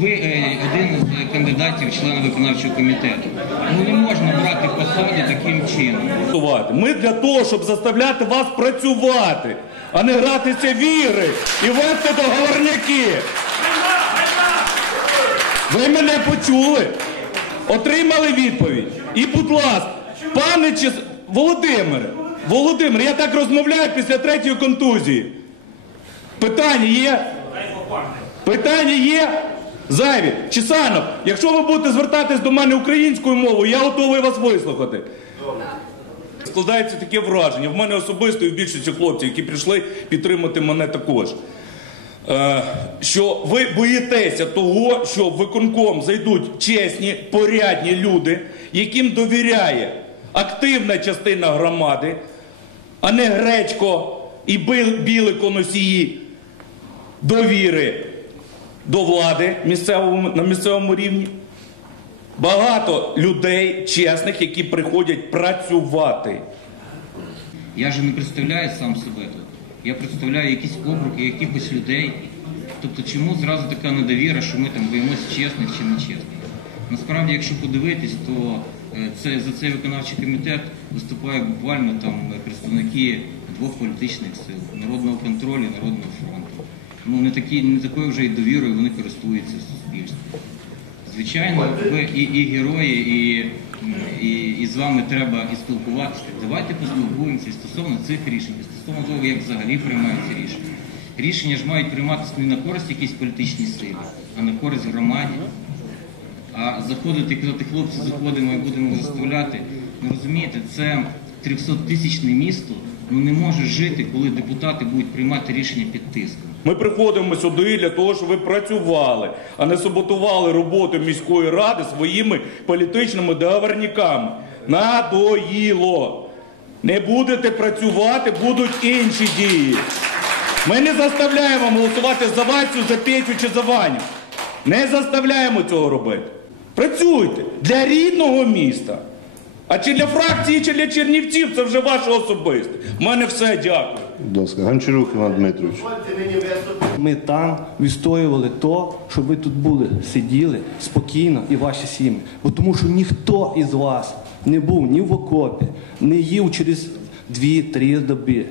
ви е, один з кандидатів члена виконавчого комітету. Ну не можна брати посади таким чином. Ми для того, щоб заставляти вас працювати, а не гратися в ігри і вести договорняки. Ви мене почули? Отримали відповідь. І, будь ласка, пане Чес... Володимире, Володимир, я так розмовляю після третьої контузії. Питання є? Питання є? Зайві. Чесанов, якщо ви будете звертатись до мене українською мовою, я готовий вас вислухати. Складається таке враження. В мене особисто і в більшості хлопців, які прийшли підтримати мене також. Е, що ви боїтеся того, що в виконком зайдуть чесні, порядні люди, яким довіряє активна частина громади, а не гречко і бил- білико носії довіри до влади місцевому, на місцевому рівні. Багато людей чесних, які приходять працювати. Я же не представляю сам себе тут. Я представляю якісь обруки, якихось людей. Тобто, чому зразу така недовіра, що ми там боїмося чесних чи нечесних? Насправді, якщо подивитись, то е, це за цей виконавчий комітет виступають буквально там представники двох політичних сил народного контролю, народного фронту. Ну не такі, не такою вже й довірою вони користуються в суспільстві. Звичайно, ви і, і герої, і, і, і з вами треба і спілкуватися. Давайте поспілкуємося стосовно цих рішень, стосовно того, як взагалі приймаються рішення. Рішення ж мають прийматися не на користь якійсь політичній силі, а на користь громаді. А заходити і казати, хлопці, заходимо і будемо заставляти. Ну розумієте, це 300-тисячне місто ну не може жити, коли депутати будуть приймати рішення під тиском. Ми приходимо сюди для того, щоб ви працювали, а не саботували роботу міської ради своїми політичними договорниками. Надоїло. Не будете працювати, будуть інші дії. Ми не заставляємо голосувати за Васю, за Петю чи за Ваню. Не заставляємо цього робити. Працюйте для рідного міста. А чи для фракції, чи для Чернівців, це вже ваше особисте. У мене все, дякую. Будь ласка, Гончарук Іван Дмитрович. Ми там відстоювали то, щоб ви тут були, сиділи спокійно і ваші сім'ї. Бо тому що ніхто із вас не був ні в окопі, не їв через дві-три доби.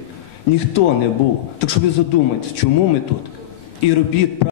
Ніхто не був. Так що ви задумайтесь, чому ми тут? І робіть